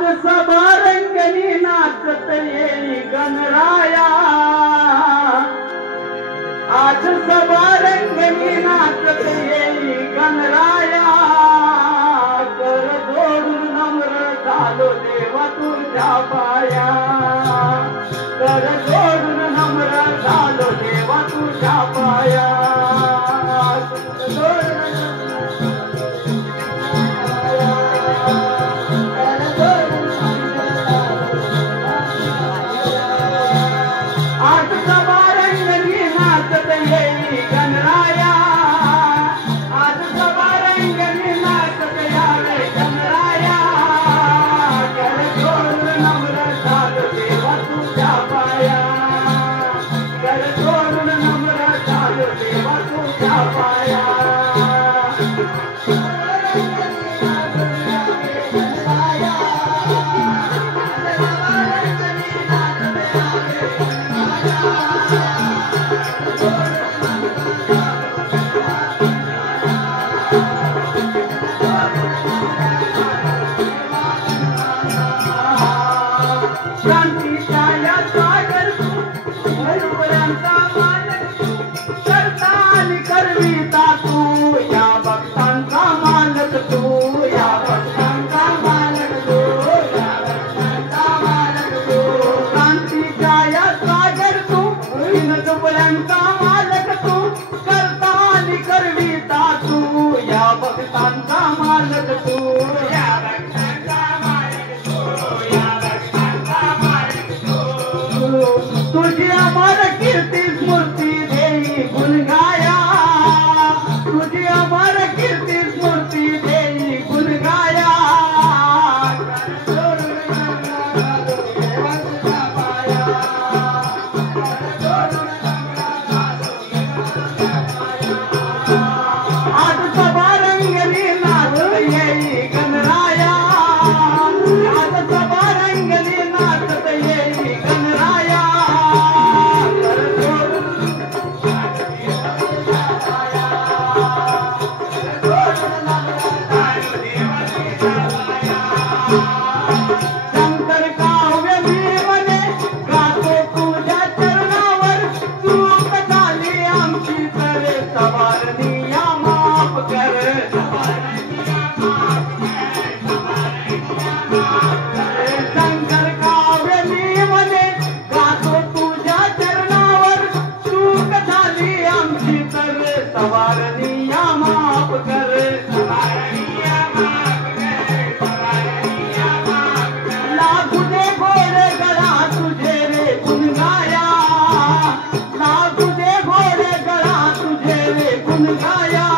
आज सभारंगणी नाचत येई गणराया, आज सभारंगणी नाचत येई गणराया, कर जोडून नम्र झालो देवा तुझ्या पाया, कर जोडून नम्र झालो देवा तुझ्या पाया, आज सभारंगणी नाचत येई गणराया, आज सभारंगणी नाचत यावे गणराया, कर जोडून नम्र झालो देवा तुझ्या पाया, कर जोडून नम्र झालो देवा तुझ्या पाया. क्रांतीच्या या सागर तू मरुभूमीचा मालक तू, करता आणि करविता तू या भक्तांचा मालक तू, या भक्तांचा मालक तू, या भक्तांचा मालक तू. क्रांतीच्या या सागर तू मरुभूमीचा मालक तू, करता आणि करविता तू या भक्तांचा मालक तू, या भक्तांचा मालक तू, या तुझी अमर कीर्ती स्मृती देई गुण गाया, तुझी अमर कीर्ती स्मृती देई गुण गाया, आज सभारंगणी नाचत येई गणराया, आज सभारंगणी नाचत येई गणराया, शंकर काव्य भीमने गातो तुझ्या चरणावर, चूक झाली आमची तर सवारनिया माफ कर, शंकर काव्य भीमने गातो तुझ्या चरणावर, चूक झाली आमची तर सवारनिया माफ कर, सवारनिया माफ कर, सवारनिया माफ कर. लागू दे घोडे गळा तुझे रे गुण गाया, लागू दे घोडे गळा तुझे रे गुण गाया.